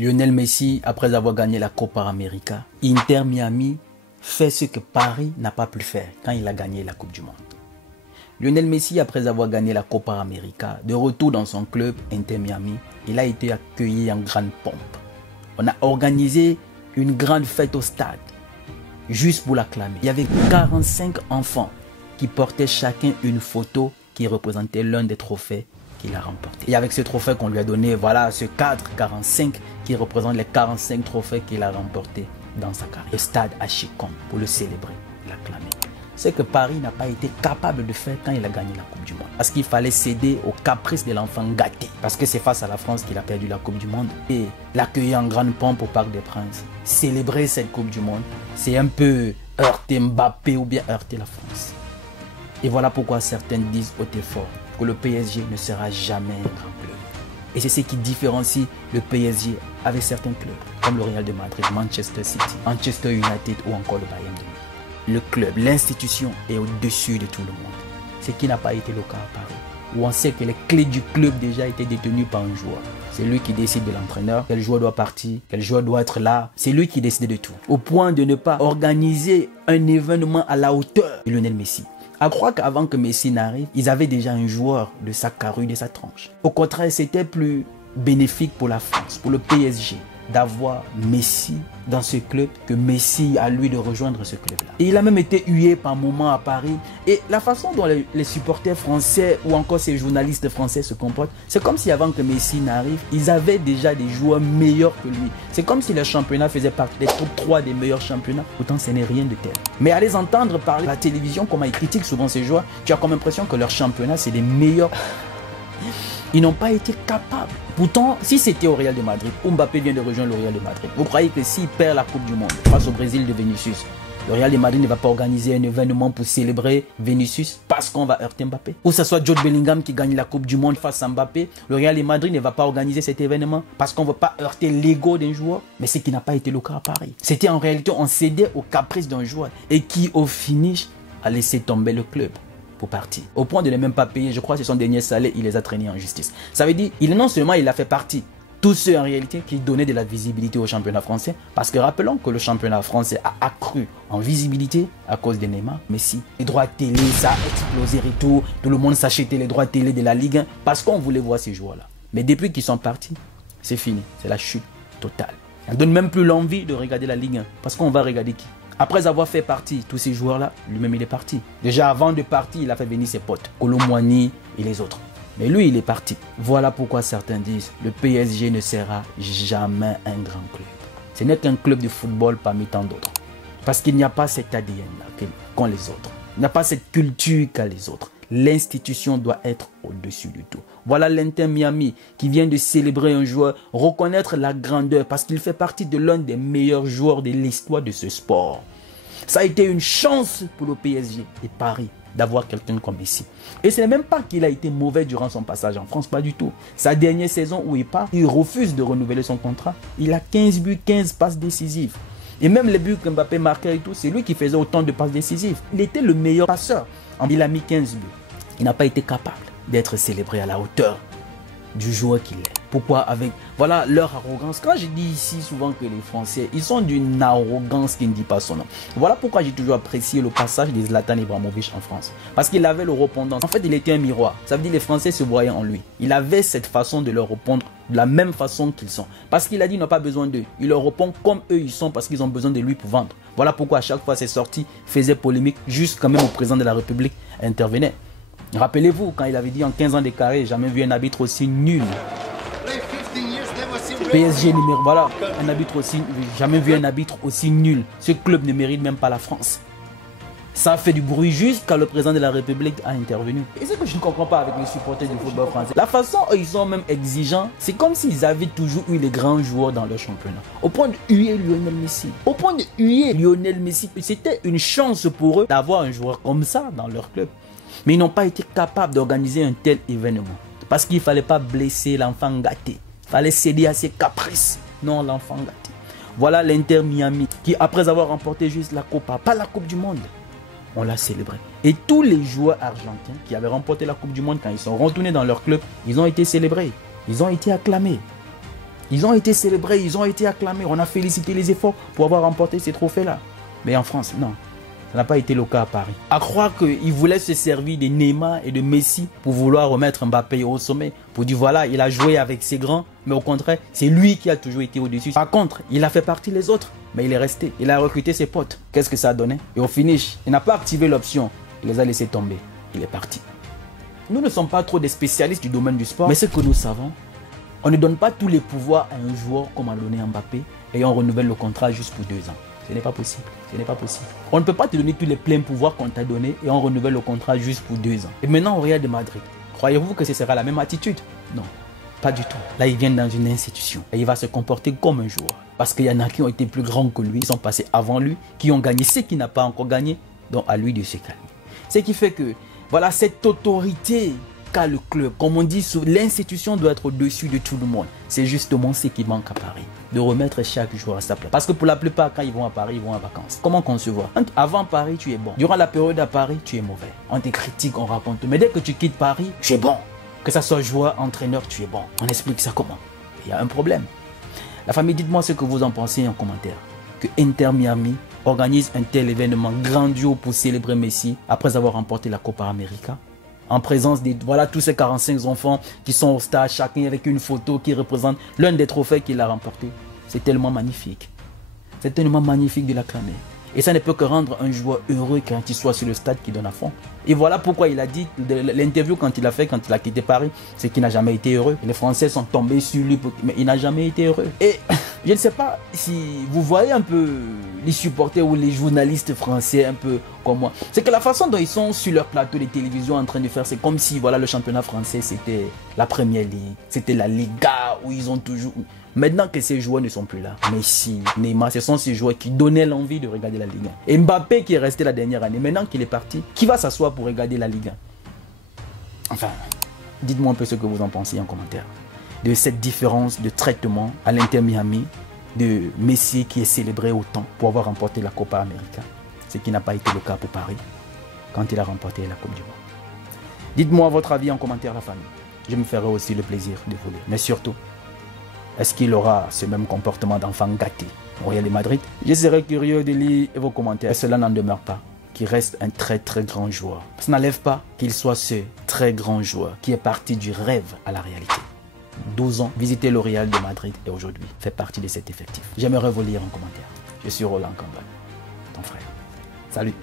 Lionel Messi, après avoir gagné la Copa América, Inter Miami fait ce que Paris n'a pas pu faire quand il a gagné la Coupe du Monde. Lionel Messi, après avoir gagné la Copa América, de retour dans son club Inter Miami, il a été accueilli en grande pompe. On a organisé une grande fête au stade, juste pour l'acclamer. Il y avait 45 enfants qui portaient chacun une photo qui représentait l'un des trophées qu'il a remporté. Et avec ce trophée qu'on lui a donné, voilà, ce cadre 45 qui représente les 45 trophées qu'il a remportés dans sa carrière. Le stade à Chicon pour le célébrer, l'acclamer. C'est que Paris n'a pas été capable de faire quand il a gagné la Coupe du Monde. Parce qu'il fallait céder aux caprices de l'enfant gâté. Parce que c'est face à la France qu'il a perdu la Coupe du Monde. Et l'accueillir en grande pompe au Parc des Princes, célébrer cette Coupe du Monde, c'est un peu heurter Mbappé ou bien heurter la France. Et voilà pourquoi certains disent haut et fort que le PSG ne sera jamais un grand club. Et c'est ce qui différencie le PSG avec certains clubs, comme le Real de Madrid, Manchester City, Manchester United ou encore le Bayern de Munich. Le club, l'institution est au-dessus de tout le monde. Ce qui n'a pas été le cas à Paris, où on sait que les clés du club déjà étaient détenues par un joueur. C'est lui qui décide de l'entraîneur, quel joueur doit partir, quel joueur doit être là. C'est lui qui décide de tout. Au point de ne pas organiser un événement à la hauteur de Lionel Messi. À croire qu'avant que Messi n'arrive, ils avaient déjà un joueur de sa carrure, de sa tranche. Au contraire, c'était plus bénéfique pour la France, pour le PSG, d'avoir Messi dans ce club que Messi à lui de rejoindre ce club-là. Et il a même été hué par moments à Paris. Et la façon dont les supporters français ou encore ces journalistes français se comportent, c'est comme si avant que Messi n'arrive, ils avaient déjà des joueurs meilleurs que lui. C'est comme si le championnat faisait partie des top 3 des meilleurs championnats. Pourtant, ce n'est rien de tel. Mais à les entendre parler à la télévision, comment ils critiquent souvent ces joueurs, tu as comme l'impression que leur championnat, c'est des meilleurs. Ils n'ont pas été capables. Pourtant, si c'était au Real de Madrid, Mbappé vient de rejoindre le Real de Madrid. Vous croyez que s'il perd la Coupe du Monde face au Brésil de Vinicius, le Real de Madrid ne va pas organiser un événement pour célébrer Vinicius parce qu'on va heurter Mbappé? Ou que ce soit Jude Bellingham qui gagne la Coupe du Monde face à Mbappé, le Real de Madrid ne va pas organiser cet événement parce qu'on ne veut pas heurter l'ego d'un joueur. Mais ce qui n'a pas été le cas à Paris. C'était en réalité, on cédait aux caprices d'un joueur et qui, au finish, a laissé tomber le club pour partir. Au point de ne même pas payer, je crois que son dernier salaire, il les a traînés en justice. Ça veut dire, non seulement il a fait partie, tous ceux en réalité qui donnaient de la visibilité au championnat français, parce que rappelons que le championnat français a accru en visibilité à cause de Neymar, Messi. Les droits télé, ça a explosé et tout le monde s'achetait les droits télé de la Ligue 1 parce qu'on voulait voir ces joueurs-là. Mais depuis qu'ils sont partis, c'est fini, c'est la chute totale. Ça ne donne même plus l'envie de regarder la Ligue 1, parce qu'on va regarder qui? Après avoir fait partie tous ces joueurs-là, lui-même il est parti. Déjà avant de partir, il a fait venir ses potes, Kolo Muani et les autres. Mais lui, il est parti. Voilà pourquoi certains disent le PSG ne sera jamais un grand club. Ce n'est qu'un club de football parmi tant d'autres. Parce qu'il n'y a pas cet ADN-là qu'ont les autres. Il n'y a pas cette culture qu'a les autres. L'institution doit être au-dessus du tout. Voilà l'Inter Miami qui vient de célébrer un joueur, reconnaître la grandeur parce qu'il fait partie de l'un des meilleurs joueurs de l'histoire de ce sport. Ça a été une chance pour le PSG et Paris d'avoir quelqu'un comme Messi. Et ce n'est même pas qu'il a été mauvais durant son passage en France, pas du tout. Sa dernière saison où il part, il refuse de renouveler son contrat. Il a 15 buts, 15 passes décisives. Et même les buts que Mbappé marquait et tout, c'est lui qui faisait autant de passes décisives. Il était le meilleur passeur. Il a mis 15 buts. Il n'a pas été capable d'être célébré à la hauteur du joueur qu'il est. Pourquoi? Avec, voilà, leur arrogance. Quand je dis ici souvent que les Français, ils sont d'une arrogance qui ne dit pas son nom. Voilà pourquoi j'ai toujours apprécié le passage de Zlatan Ibrahimovic en France. Parce qu'il avait le répondant. En fait, il était un miroir. Ça veut dire que les Français se voyaient en lui. Il avait cette façon de leur répondre de la même façon qu'ils sont. Parce qu'il a dit, ils n'ont pas besoin d'eux. Il leur répond comme eux ils sont parce qu'ils ont besoin de lui pour vendre. Voilà pourquoi à chaque fois ses sorties faisaient polémique, juste quand même au président de la République intervenait. Rappelez-vous, quand il avait dit en 15 ans de carré, jamais vu un arbitre aussi nul. PSG numéro, voilà, un arbitre aussi, jamais vu un arbitre aussi nul. Ce club ne mérite même pas la France. Ça a fait du bruit jusqu'à le président de la République a intervenu. Et c'est que je ne comprends pas avec les supporters du football français. La façon dont ils sont même exigeants, c'est comme s'ils avaient toujours eu les grands joueurs dans leur championnat. Au point de huer Lionel Messi. Au point de huer Lionel Messi. C'était une chance pour eux d'avoir un joueur comme ça dans leur club. Mais ils n'ont pas été capables d'organiser un tel événement. Parce qu'il ne fallait pas blesser l'enfant gâté. Il fallait céder à ses caprices. Non, l'enfant gâté. Voilà l'Inter Miami qui, après avoir remporté juste la Copa, pas la Coupe du Monde, on l'a célébré. Et tous les joueurs argentins qui avaient remporté la Coupe du Monde, quand ils sont retournés dans leur club, ils ont été célébrés. Ils ont été acclamés. Ils ont été célébrés, ils ont été acclamés. On a félicité les efforts pour avoir remporté ces trophées-là. Mais en France, non. Ça n'a pas été le cas à Paris. À croire qu'ils voulaient se servir de Neymar et de Messi pour vouloir remettre Mbappé au sommet. Pour dire voilà, il a joué avec ses grands, mais au contraire, c'est lui qui a toujours été au-dessus. Par contre, il a fait partie des autres, mais il est resté. Il a recruté ses potes. Qu'est-ce que ça a donné? Et au finish, il n'a pas activé l'option. Il les a laissés tomber. Il est parti. Nous ne sommes pas trop des spécialistes du domaine du sport, mais ce que nous savons, on ne donne pas tous les pouvoirs à un joueur comme a donné Mbappé et on renouvelle le contrat juste pour 2 ans. Ce n'est pas possible. Ce n'est pas possible. On ne peut pas te donner tous les pleins pouvoirs qu'on t'a donné et on renouvelle le contrat juste pour 2 ans. Et maintenant, au Real de Madrid, croyez-vous que ce sera la même attitude? Non, pas du tout. Là, il vient dans une institution et il va se comporter comme un joueur. Parce qu'il y en a qui ont été plus grands que lui, ils sont passés avant lui, qui ont gagné ce qu'il n'a pas encore gagné, donc à lui de se calmer. Ce qui fait que, voilà, cette autorité qu'a le club, comme on dit, l'institution doit être au-dessus de tout le monde. C'est justement ce qui manque à Paris, de remettre chaque joueur à sa place. Parce que pour la plupart, quand ils vont à Paris, ils vont en vacances. Comment concevoir? Avant Paris, tu es bon. Durant la période à Paris, tu es mauvais. On te critique, on raconte. Mais dès que tu quittes Paris, tu es bon. Que ça soit joueur, entraîneur, tu es bon. On explique ça comment? Il y a un problème. La famille, dites-moi ce que vous en pensez en commentaire. Que Inter Miami organise un tel événement grandiose pour célébrer Messi après avoir remporté la Copa América. En présence de voilà, tous ces 45 enfants qui sont au stade, chacun avec une photo qui représente l'un des trophées qu'il a remporté. C'est tellement magnifique. C'est tellement magnifique de l'acclamer. Et ça ne peut que rendre un joueur heureux quand il soit sur le stade qui donne à fond. Et voilà pourquoi il a dit, l'interview quand il a fait, quand il a quitté Paris, c'est qu'il n'a jamais été heureux. Les Français sont tombés sur lui, mais il n'a jamais été heureux. Et je ne sais pas si vous voyez un peu les supporters ou les journalistes français un peu comme moi. C'est que la façon dont ils sont sur leur plateau de télévision en train de faire, c'est comme si voilà, le championnat français c'était la Première Ligue, c'était la Liga où ils ont toujours... Maintenant que ces joueurs ne sont plus là, Messi, Neymar, ce sont ces joueurs qui donnaient l'envie de regarder la Ligue 1. Et Mbappé qui est resté la dernière année, maintenant qu'il est parti, qui va s'asseoir pour regarder la Ligue 1? Enfin, dites-moi un peu ce que vous en pensez en commentaire. De cette différence de traitement à l'Inter Miami, de Messi qui est célébré autant pour avoir remporté la Copa América, ce qui n'a pas été le cas pour Paris quand il a remporté la Coupe du Monde. Dites-moi votre avis en commentaire, la famille. Je me ferai aussi le plaisir de vous lire. Mais surtout, est-ce qu'il aura ce même comportement d'enfant gâté au Real de Madrid? Je serais curieux de lire vos commentaires. Et cela n'en demeure pas qu'il reste un très très grand joueur. Ça n'enlève pas qu'il soit ce très grand joueur qui est parti du rêve à la réalité. 12 ans, visiter le Real de Madrid et aujourd'hui fait partie de cet effectif. J'aimerais vous lire en commentaire. Je suis Roland Kambal, ton frère. Salut.